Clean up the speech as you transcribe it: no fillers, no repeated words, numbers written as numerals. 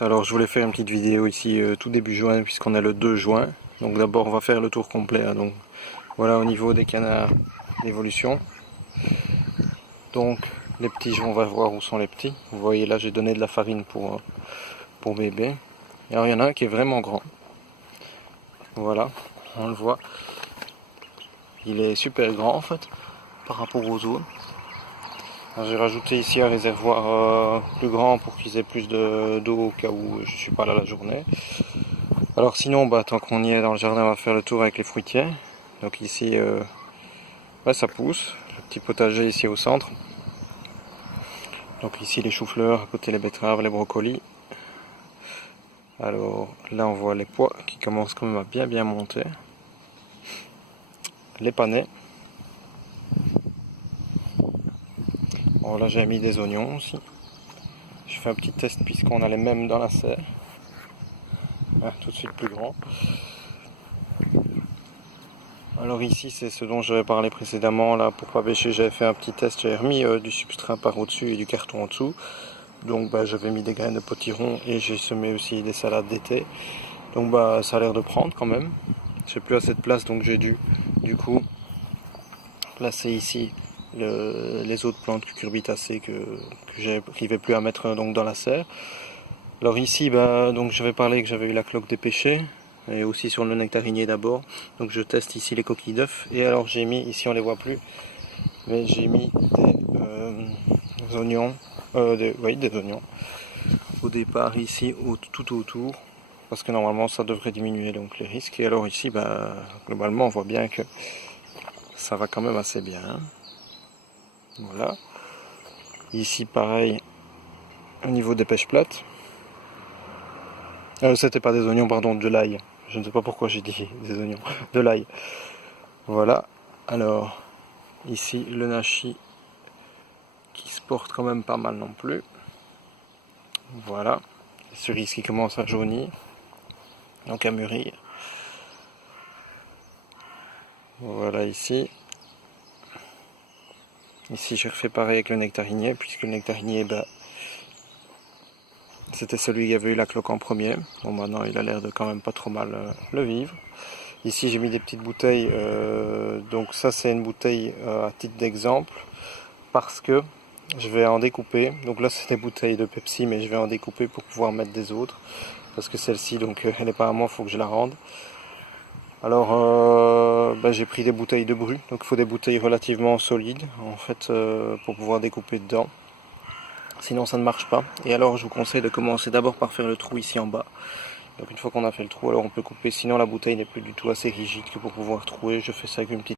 Alors je voulais faire une petite vidéo ici tout début juin puisqu'on est le 2 juin. Donc d'abord on va faire le tour complet. Donc voilà au niveau des canards d'évolution. Donc les petits, on va voir où sont les petits. Vous voyez là j'ai donné de la farine pour bébé. Et alors il y en a un qui est vraiment grand. Voilà, on le voit. Il est super grand en fait par rapport aux autres. J'ai rajouté ici un réservoir plus grand pour qu'ils aient plus d'eau au cas où je suis pas là la journée. Alors sinon, tant qu'on y est dans le jardin, on va faire le tour avec les fruitiers. Donc ici, ça pousse. Le petit potager ici au centre. Donc ici les choux-fleurs, à côté les betteraves, les brocolis. Alors là on voit les pois qui commencent quand même à bien monter. Les panais. Bon là j'ai mis des oignons aussi. Je fais un petit test puisqu'on a les mêmes dans la serre. Tout de suite plus grand. Alors ici c'est ce dont j'avais parlé précédemment là pour pas bêcher, j'avais fait un petit test, j'avais remis du substrat par au-dessus et du carton en dessous. Donc j'avais mis des graines de potiron et j'ai semé aussi des salades d'été. Donc ça a l'air de prendre quand même. J'ai plus assez de place donc j'ai dû du coup placer ici les autres plantes cucurbitacées que j'arrivais plus à mettre donc dans la serre. Alors ici donc j'avais parlé que j'avais eu la cloque des pêchers. Et aussi sur le nectarinier d'abord. Donc je teste ici les coquilles d'œufs. Et alors j'ai mis, ici on les voit plus, mais j'ai mis des oignons, des oignons au départ ici tout autour, parce que normalement ça devrait diminuer donc les risques. Et alors ici, globalement on voit bien que ça va quand même assez bien. Voilà. Ici pareil, au niveau des pêches plates. C'était pas des oignons, pardon, de l'ail. Je ne sais pas pourquoi j'ai dit des oignons, de l'ail. Voilà, alors ici le nachi qui se porte quand même pas mal non plus. Voilà, les cerises qui commencent à jaunir, donc à mûrir. Voilà ici. Ici j'ai refait pareil avec le nectarinier, puisque le nectarinier, c'était celui qui avait eu la cloque en premier. Bon maintenant il a l'air de quand même pas trop mal le vivre. Ici j'ai mis des petites bouteilles, donc ça c'est une bouteille à titre d'exemple, parce que je vais en découper. Donc là c'est des bouteilles de Pepsi, mais je vais en découper pour pouvoir mettre des autres, parce que celle-ci donc elle n'est pas à moi, il faut que je la rende. Alors j'ai pris des bouteilles de Bru, donc il faut des bouteilles relativement solides en fait pour pouvoir découper dedans. Sinon ça ne marche pas. Et alors je vous conseille de commencer d'abord par faire le trou ici en bas. Donc une fois qu'on a fait le trou, alors on peut couper. Sinon la bouteille n'est plus du tout assez rigide que pour pouvoir trouer. Je fais ça avec une petite